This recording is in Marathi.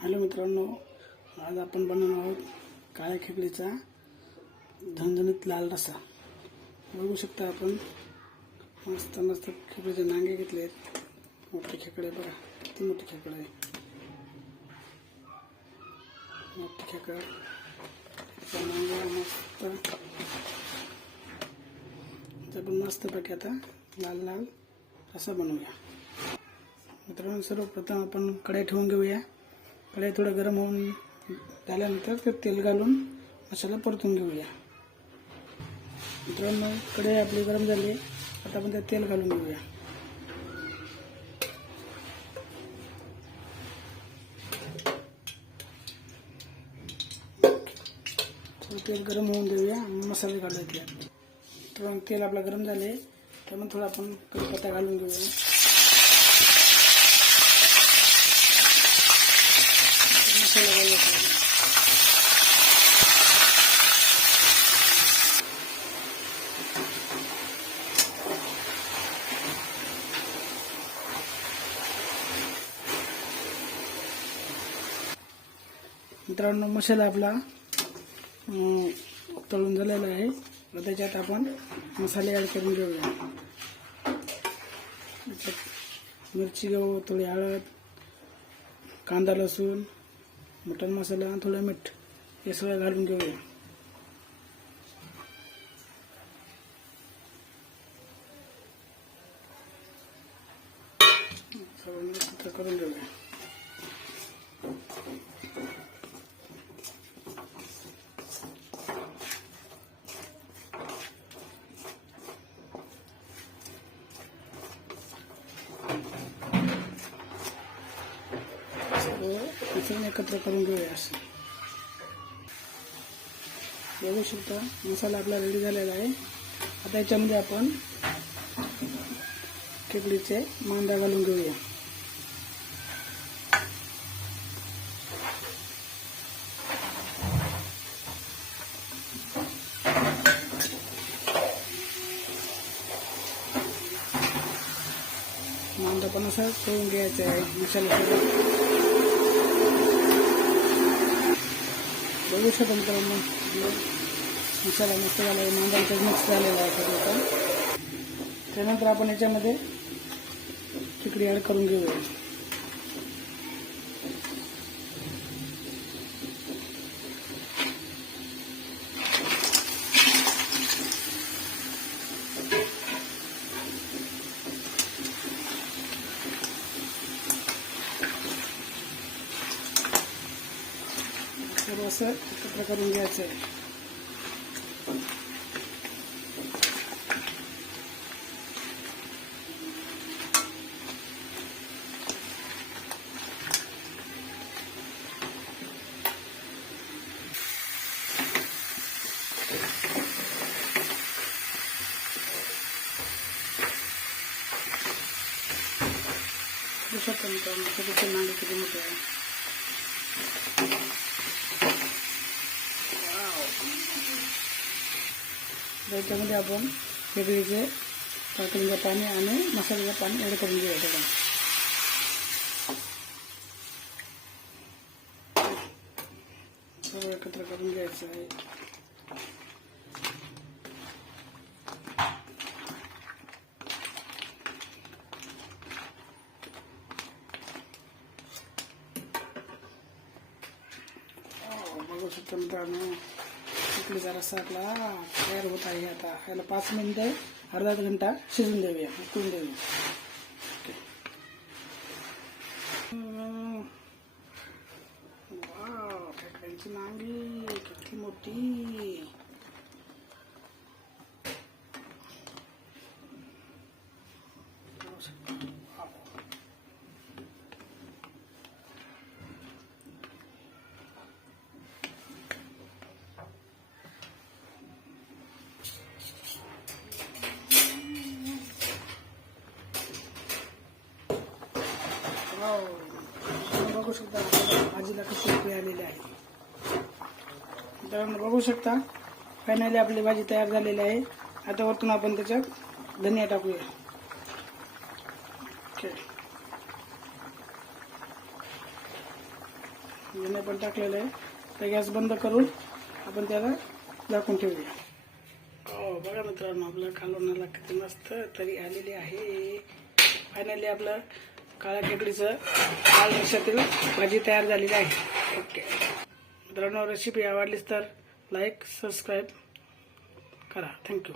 हॅलो मित्रांनो आज आपण बनवणार आहोत काळ्या खेकडीचा झणझणीत लाल रसा. बघू शकता आपण मस्त मस्त खेकडीचे नांगे घेतले आहेत. मोठे खेकडे बघा किती मोठे खेकडे आहे मोठे खेकडे त्याचा नांगा मस्त. आपण मस्तपैकी आता लाल लाल रसा बनवूया. मित्रांनो सर्वप्रथम आपण कढई ठेवून घेऊया. कढई थोडं गरम होऊन झाल्यानंतर ते तेल घालून मसाला परतून घेऊया. मित्रांनो कढई आपली गरम झाली. आता आपण त्यात तेल घालून घेऊया. तेल गरम होऊन देऊया आणि मसाले घालायचे मित्रांनो तेल आपलं गरम झाले. त्यामुळे थोडं आपण कढीपत्ता घालून घेऊया मसाला घालायचा मित्रांनो मसाला आपला तळून झालेला आहे. त्याच्यात आपण मसाले ॲड करून घेऊया. मिरची घेऊ थोडी हळद कांदा लसूण मटण मसाला आणि थोडं मीठ हे सगळं घालून घेऊया. सगळं करून घेऊया. सगळं एकत्र करून घेऊया असं. बघू शकता मसाला आपला रेडी झालेला आहे. आता याच्यामध्ये आपण खेकडीचे मांदा घालून घेऊया. मांदा पण असं ठेवून घ्यायचं आहे मसाल्यासोबत. बघू शकतो मित्रांनो मसाला मस्त झाला आहे मांदा मिक्स झालेला आहे त्यानंतर आपण याच्यामध्ये खिकडी ॲड करून घेऊया. सर्व असं एकत्र करून घ्यायचं आहे बघू शकता मित्रांनो छोटे नांगे किती मोठे आहे त्याच्यामध्ये आपण वेगवेगळे पातळीचं पाणी आणि मसाल्याचं पाणी ॲड करून घेऊ त्याला सर्व एकत्र करून घ्यायचं आहे बघू शकतो मित्रांनो इकडे जरासा आपला तयार होत आहे आता. ह्याला पाच मिनिटं अर्धा घंटा शिजून देऊया उकळून देऊया ओके. हम्म. वाव, खेकड्यांची नांगी किती मोठी बघू शकता. वाव. वाव. बघू शकता भाजीला कशी आलेली आहे. मित्रांनो बघू शकता फायनली आपली भाजी तयार झालेली आहे. आता वरतून आपण त्याच्यात धनिया टाकूया. धनिया पण टाकलेलं आहे. तर गॅस बंद करून आपण त्याला झाकून ठेवूया. हो बघा मित्रांनो आपल्या कालवणाला किती मस्त तरी आलेली आहे. फायनली आपलं काळ्या खेकडीचं लाल रश्यातील भाजी तयार झालेली आहे. ओके. मित्रांनो रेसिपी आवडलीच तर लाईक सबस्क्राईब करा. थँक्यू